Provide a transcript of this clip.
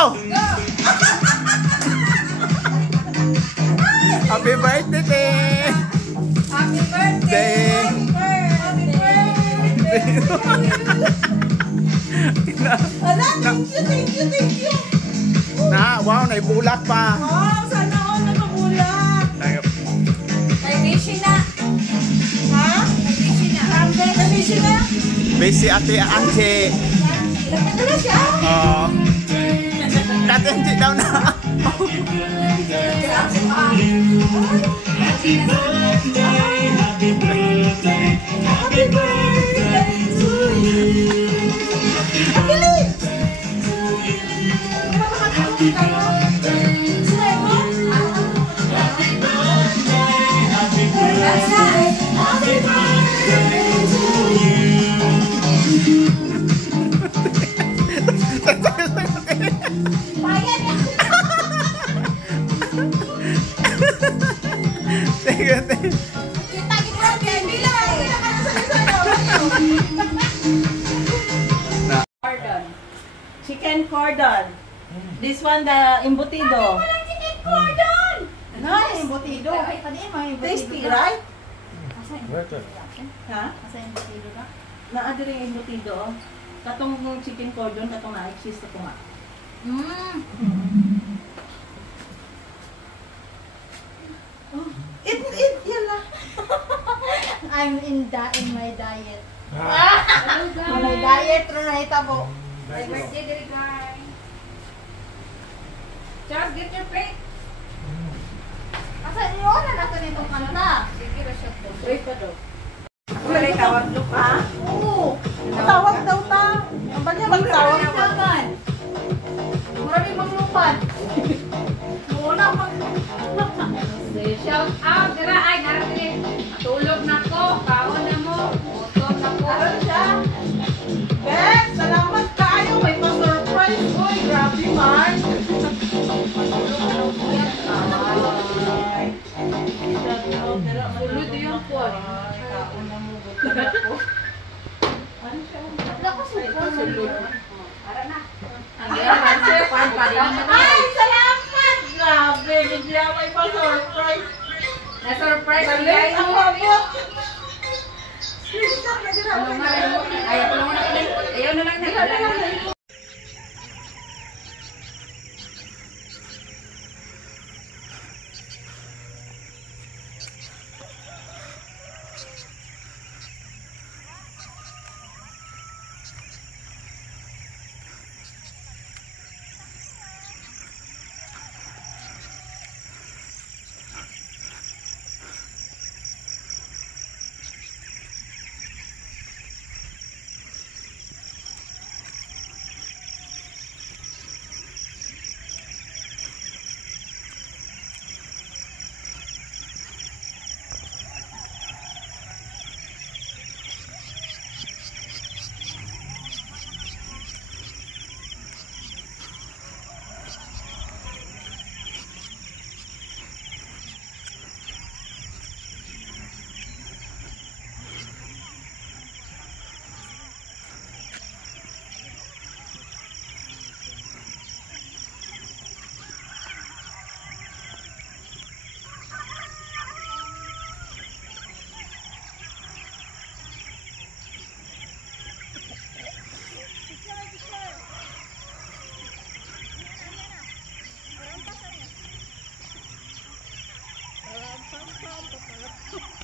Oh! Happy birthday, te! Happy birthday! Happy birthday! Ala, thank you! Wow, naibulak pa! Wow, sana all nakabulak! May busy na! Ha? May busy na! May busy na? Busy ate Anche! Lapit na siya! Oo. Ate Anche daw na! Happy birthday! Happy birthday! Happy birthday to you! Abilis! Happy birthday! Happy birthday to you! Bayan ya! Teka. Kita birthday! Bilang ka na sa cordon. Chicken cordon. This one the embutido. Chicken cordon! Nice! Embutido. Tasty, right? Ha? Naadiri yung embutido. Katong chicken cordon, katong na-exist ako nga. Eat, yan lang. I'm in my diet. My diet, runahita po. My birthday, dear guys. Just get your plate. Asa niyo na nato nitong ano na? Sige, shot daw. Wait pa daw. Wala tawag look ha? Oo. Tawag daw ta. Ang banya magtawag. Tawagan. Marami manglupan. Muna shout out, dira ay narating. Tulog na ko, kaon na mo, utog na ko. Ano siya? Beth, salamat kayo. May pa-surprise. Uy, grabe man. Tulog yung po. Kaon na mo. Gusto na ko. Ano siya? Sulod. Para na. Ang Ay, salamat! Grabe, bigla may pa-surprise. na-surprise Galing guys. ang mabot. Screenshot na din ako. Ayaw na lang na. Pam pam pam.